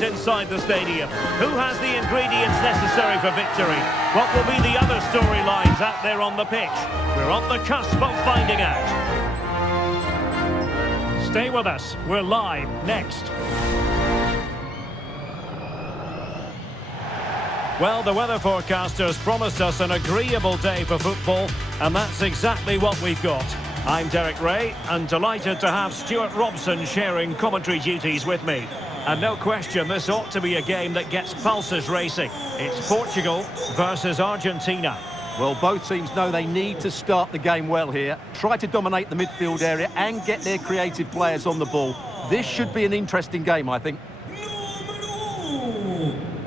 excitement inside the stadium. Who has the ingredients necessary for victory? What will be the other storylines out there on the pitch? We're on the cusp of finding out. Stay with us. We're live next. Well, the weather forecasters promised us an agreeable day for football, and that's exactly what we've got. I'm Derek Ray, and delighted to have Stuart Robson sharing commentary duties with me. And no question, this ought to be a game that gets pulses racing. It's Portugal versus Argentina. Well, both teams know they need to start the game well here. Try to dominate the midfield area and get their creative players on the ball. This should be an interesting game, I think.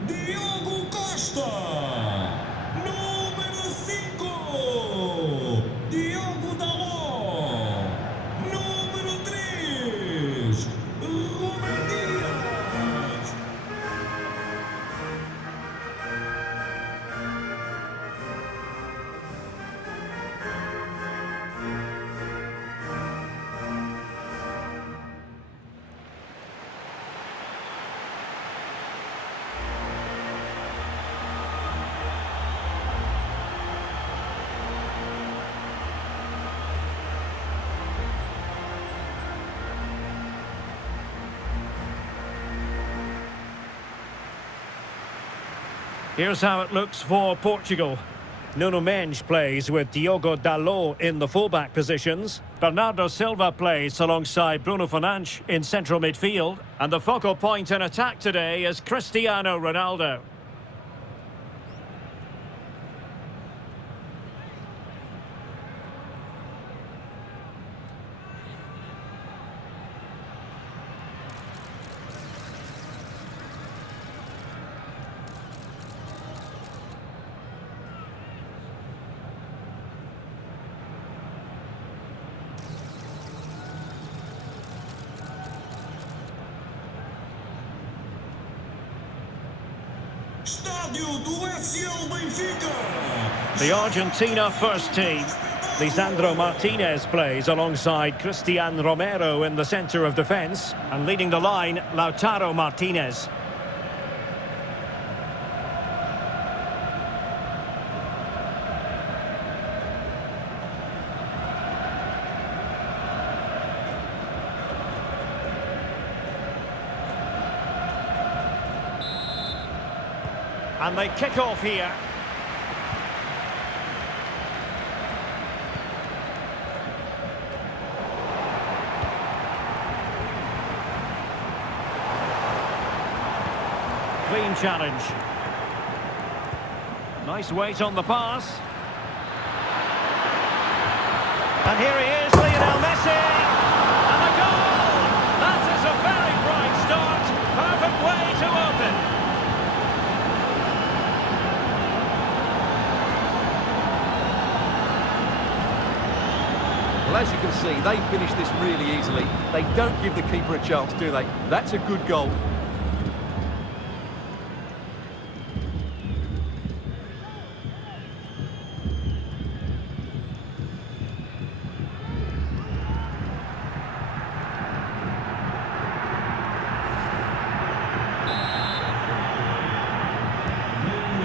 Diogo Costa. Número 5, Diogo Dalot. Número 3, Rúben Dias. Here's how it looks for Portugal. Nuno Mendes plays with Diogo Dalot in the fullback positions. Bernardo Silva plays alongside Bruno Fernandes in central midfield. And the focal point in attack today is Cristiano Ronaldo. Estádio do SL Benfica. The Argentina first team. Lisandro Martinez plays alongside Cristian Romero in the centre of defence. And leading the line, Lautaro Martinez. And they kick off here. Clean challenge. Nice weight on the pass. And here he is, Lionel Messi. And a goal! That is a very bright start. Perfect way to open. Well, as you can see, they finish this really easily. They don't give the keeper a chance, do they? That's a good goal.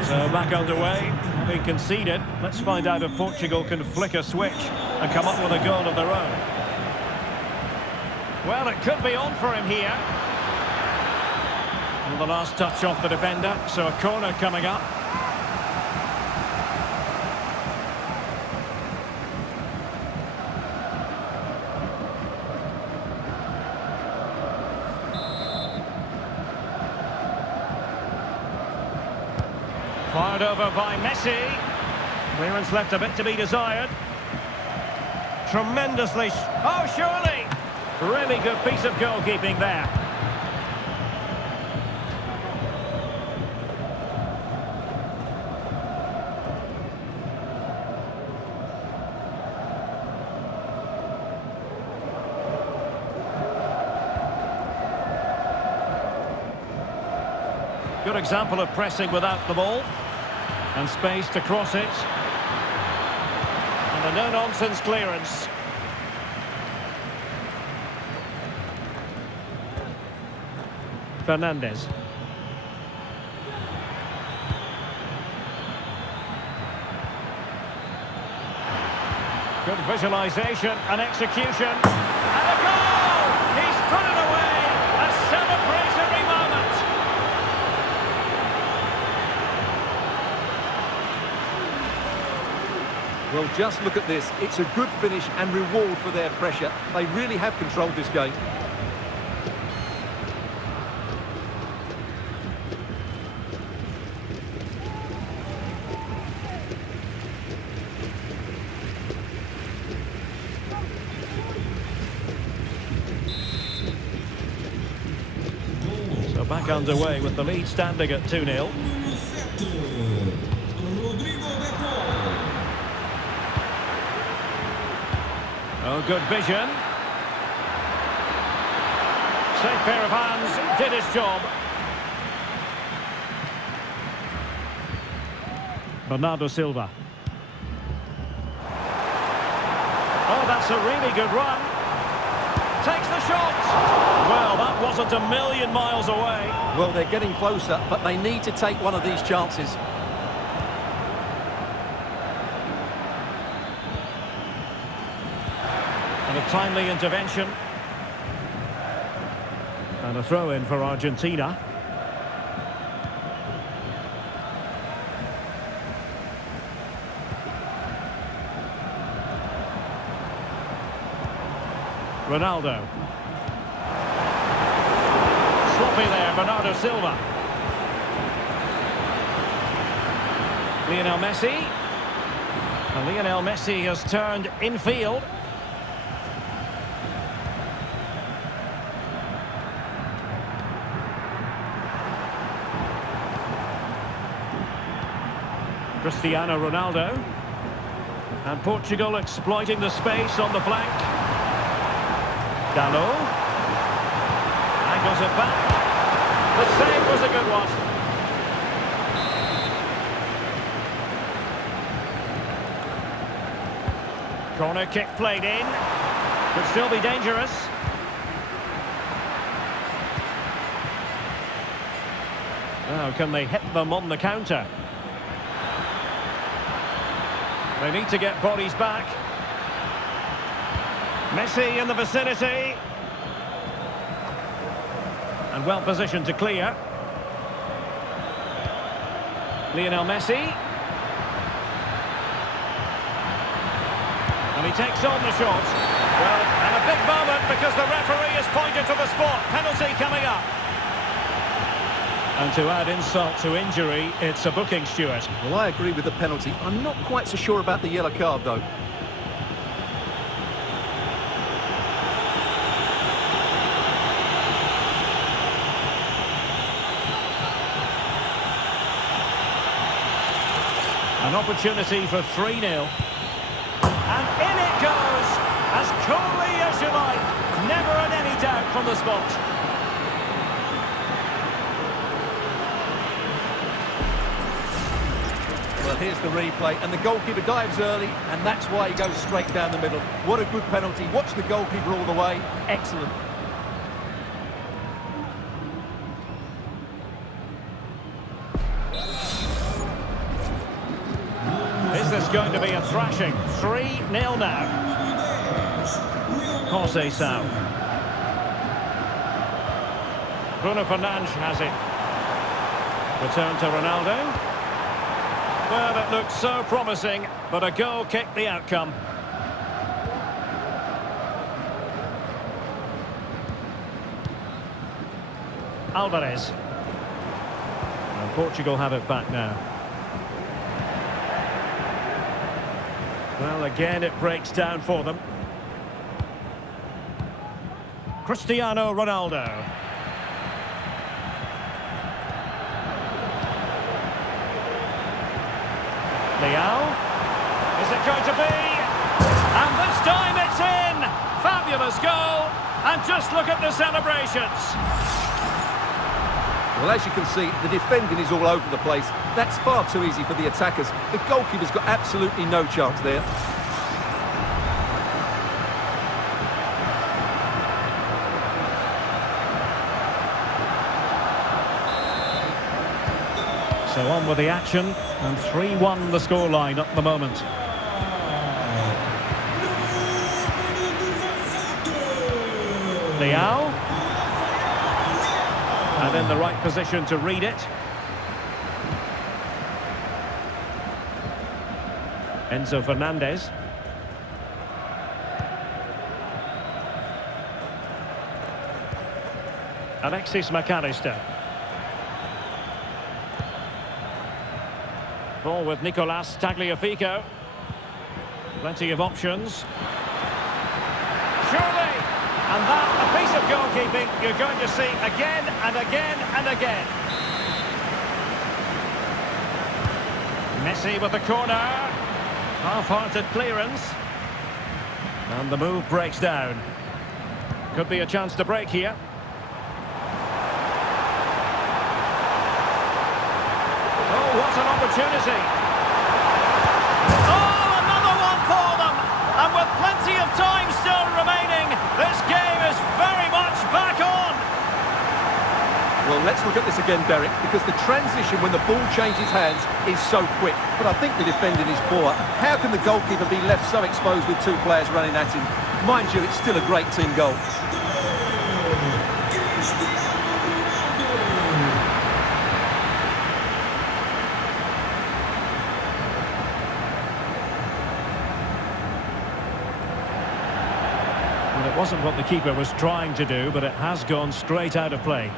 So back underway, having conceded. Let's find out if Portugal can flick a switch and come up with a goal of their own. Well, it could be on for him here. And the last touch off the defender, so a corner coming up. Fired over by Messi. Clearance left a bit to be desired. Tremendously... Oh, surely! Really good piece of goalkeeping there. Good example of pressing without the ball. And space to cross it. And a no-nonsense clearance. Fernandes. Good visualisation and execution. And a goal! He's put it away! A celebratory moment! Well, just look at this. It's a good finish and reward for their pressure. They really have controlled this game. So back underway with the lead standing at 2-0. Número 7, Rodrigo de Paul. Oh, good vision. Safe pair of hands, did his job. Bernardo Silva. Oh, that's a really good run. Takes the shot. Well, that wasn't a million miles away. Well, they're getting closer, but they need to take one of these chances. And a timely intervention. And a throw-in for Argentina. Ronaldo. Sloppy there, Bernardo Silva. Lionel Messi. And Lionel Messi has turned infield. Cristiano Ronaldo. And Portugal exploiting the space on the flank. Dalot. Angles it back. The save was a good one. Corner kick played in. Could still be dangerous. Now, can they hit them on the counter? They need to get bodies back. Messi in the vicinity. And well positioned to clear. Lionel Messi. And he takes on the shot. Well, and a big moment because the referee has pointed to the spot. Penalty coming up. And to add insult to injury, it's a booking, Stuart. Well, I agree with the penalty. I'm not quite so sure about the yellow card, though. An opportunity for 3-0. And in it goes, as coolly as you like. Never in any doubt from the spot. Well, here's the replay, and the goalkeeper dives early, and that's why he goes straight down the middle. What a good penalty. Watch the goalkeeper all the way. Excellent. Is this going to be a thrashing? 3-0 now. Jose Sao. Bruno Fernandes has it. Return to Ronaldo. Well, it looked so promising, but a goal kicked the outcome. Alvarez. And Portugal have it back now. Well, again, it breaks down for them. Cristiano Ronaldo. Leao. Is it going to be? And this time it's in! Fabulous goal! And just look at the celebrations. Well, as you can see, the defending is all over the place. That's far too easy for the attackers. The goalkeeper's got absolutely no chance there. So on with the action, and 3-1 the scoreline at the moment. Leao. And in the right position to read it. Enzo Fernandez. Alexis McAllister. Ball with Nicolas Tagliafico. Plenty of options. Surely! And that, a piece of goalkeeping you're going to see again and again and again. Messi with the corner. Half-hearted clearance. And the move breaks down. Could be a chance to break here. Oh, what an opportunity. Oh, another one for them. And with plenty of time still remaining, this game is very much back on. Well, let's look at this again, Derek, because the transition when the ball changes hands is so quick. But I think the defending is poor. How can the goalkeeper be left so exposed with two players running at him? Mind you, it's still a great team goal. Well, it wasn't what the keeper was trying to do, but it has gone straight out of play.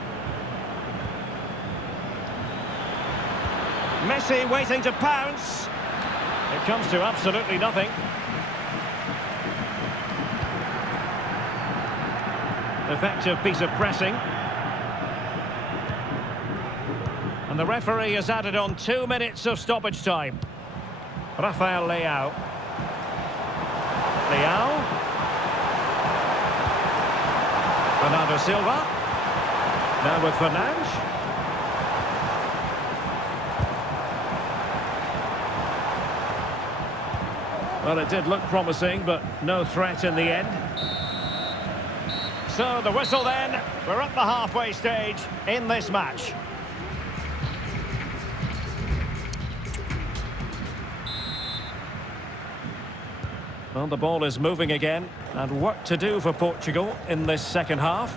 Messi waiting to pounce. It comes to absolutely nothing. Effective piece of pressing. And the referee has added on 2 minutes of stoppage time. Rafael Leao. Leao. Bernardo Silva. Now with Fernandes. Well, it did look promising, but no threat in the end. So the whistle then. We're at the halfway stage in this match. Well, the ball is moving again, and work to do for Portugal in this second half.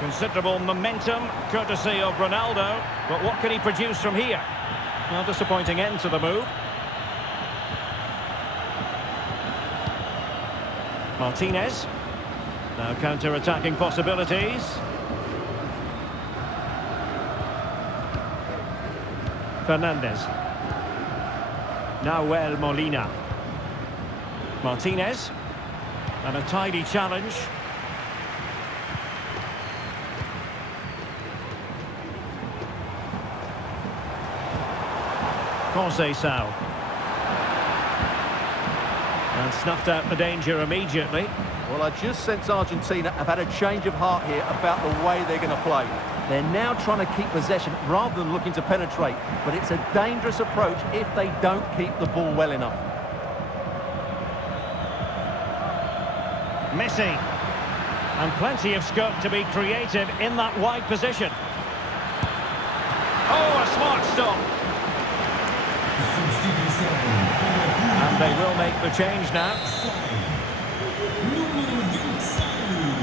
Considerable momentum, courtesy of Ronaldo. But what can he produce from here? Well, disappointing end to the move. Martinez. Now counter-attacking possibilities. Fernandez. Nahuel Molina. Martinez. And a tidy challenge. Conceição. And snuffed out the danger immediately. Well, I just sense Argentina have had a change of heart here about the way they're going to play. They're now trying to keep possession rather than looking to penetrate. But it's a dangerous approach if they don't keep the ball well enough. Messi. And plenty of scope to be creative in that wide position. Oh, a smart stop. And they will make the change now.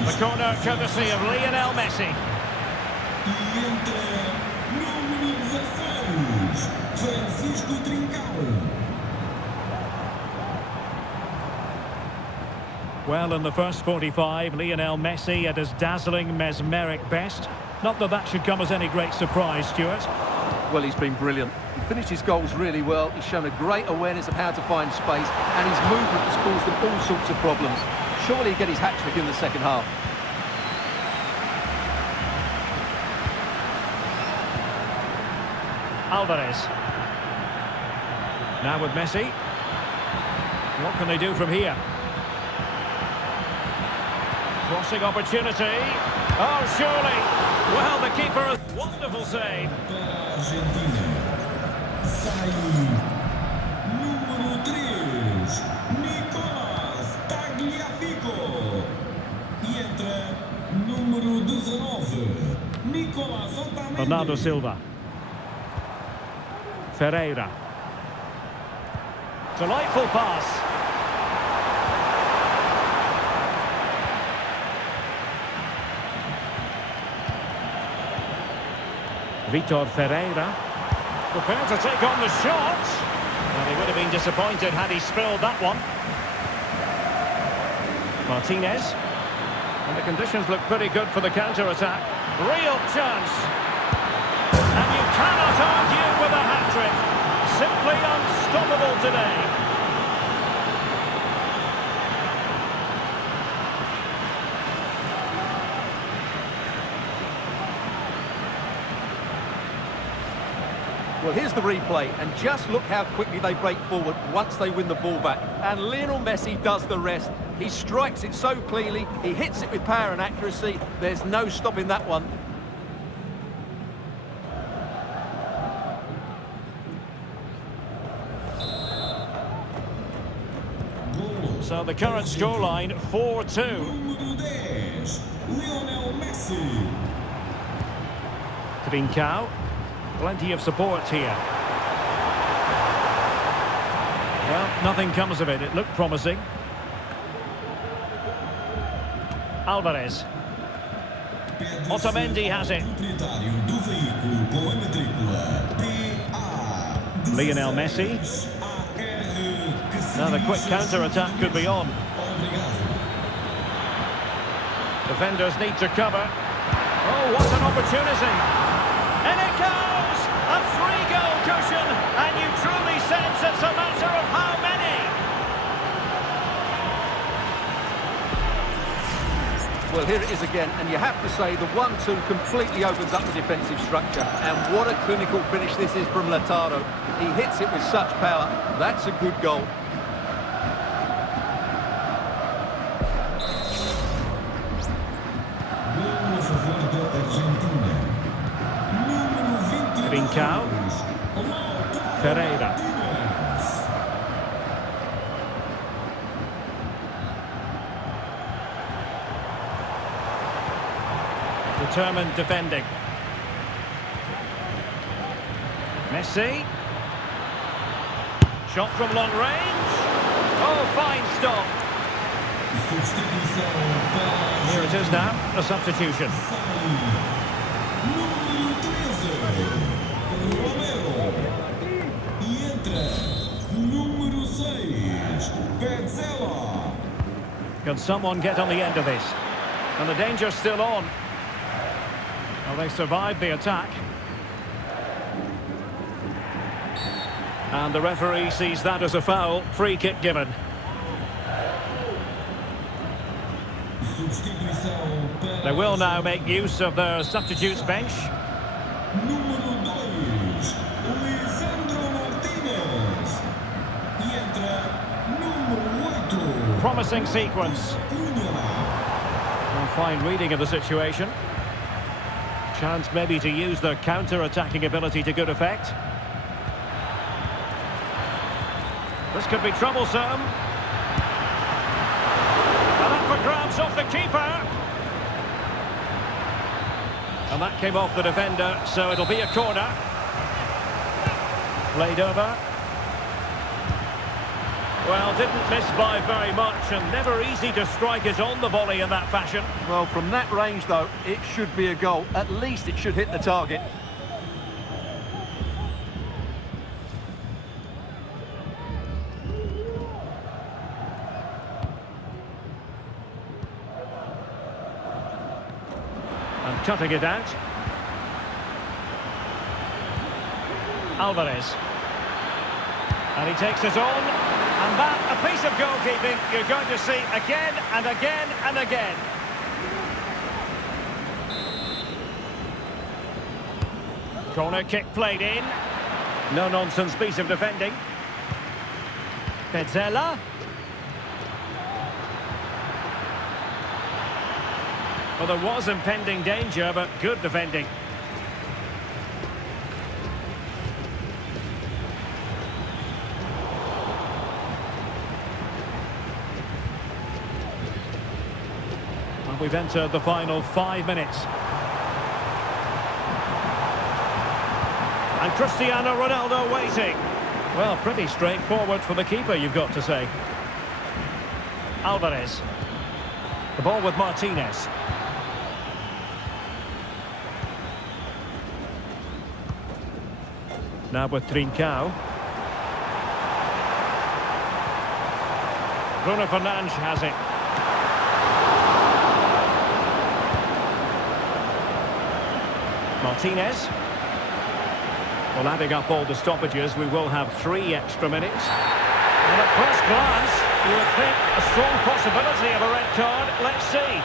The corner courtesy of Lionel Messi. Well, in the first 45, Lionel Messi at his dazzling, mesmeric best. Not that that should come as any great surprise, Stuart. Well, he's been brilliant. He finished his goals really well. He's shown a great awareness of how to find space, and his movement has caused them all sorts of problems. Surely he'll get his hat-trick in the second half. Alvarez. Now with Messi. What can they do from here? Crossing opportunity. Oh, surely. Well, the keeper, wonderful save. Argentina. Sai número 3, Nicolas Tagliafico. E entra número 19, Nicolas Otamendi. Bernardo Silva. Ferreira. Delightful pass. Vitor Ferreira. Prepared to take on the shot. And he would have been disappointed had he spilled that one. Martinez. And the conditions look pretty good for the counter-attack. Real chance. And you cannot argue with a hat-trick. Simply unstoppable today. Well, here's the replay, and just look how quickly they break forward once they win the ball back. And Lionel Messi does the rest. He strikes it so cleanly, he hits it with power and accuracy. There's no stopping that one. So the current scoreline, 4-2. Número 10, Lionel Messi. Trincao. Plenty of support here. Well, nothing comes of it. It looked promising. Alvarez. Otamendi has it. Proprietário do veículo com a matrícula PA Lionel Messi. Now the quick counter-attack could be on. Defenders need to cover. Oh, what an opportunity. And it goes! A three-goal cushion, and you truly sense it's a matter of how many. Well, here it is again, and you have to say the 1-2 completely opens up the defensive structure. And what a clinical finish this is from Lautaro. He hits it with such power. That's a good goal. Gol a favor da Argentina. Número 22. Trincao. Ferreira. Determined defending. Messi. Shot from long range. Oh, fine stop. Substituição para Here it is now, a substitution. número 13, Romero. E entra número 6, Petzela. Can someone get on the end of this? And the danger's still on. Well, they survived the attack. And the referee sees that as a foul. Free kick given. Substituição para They will now make use of their substitutes bench. número 2, Lisandro Martínez. E entra número 8, Promising sequence. Cunha. Well, fine reading of the situation. Chance maybe to use their counter-attacking ability to good effect. This could be troublesome. And up for grabs off the keeper. And that came off the defender, so it'll be a corner. Played over. Well, didn't miss by very much, and never easy to strike it on the volley in that fashion. Well, from that range, though, it should be a goal. At least it should hit the target. And cutting it out. Alvarez. And he takes it on. And that, a piece of goalkeeping you're going to see again and again and again. Corner kick played in. No-nonsense piece of defending. Petzela. Well, there was impending danger, but good defending. And we've entered the final 5 minutes. And Cristiano Ronaldo waiting. Well, pretty straightforward for the keeper, you've got to say. Alvarez. The ball with Martinez. Now with Trincao. Bruno Fernandes has it. Martinez. Well, adding up all the stoppages, we will have 3 extra minutes. And at first glance, you would think a strong possibility of a red card. Let's see.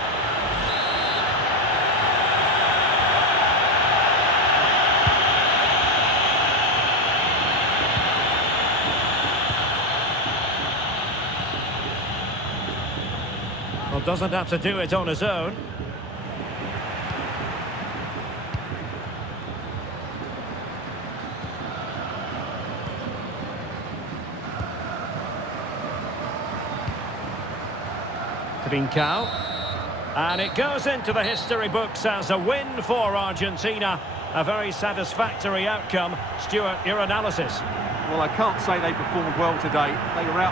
Well, doesn't have to do it on his own. Trincao. And it goes into the history books as a win for Argentina. A very satisfactory outcome. Stuart, your analysis? Well, I can't say they performed well today. They were out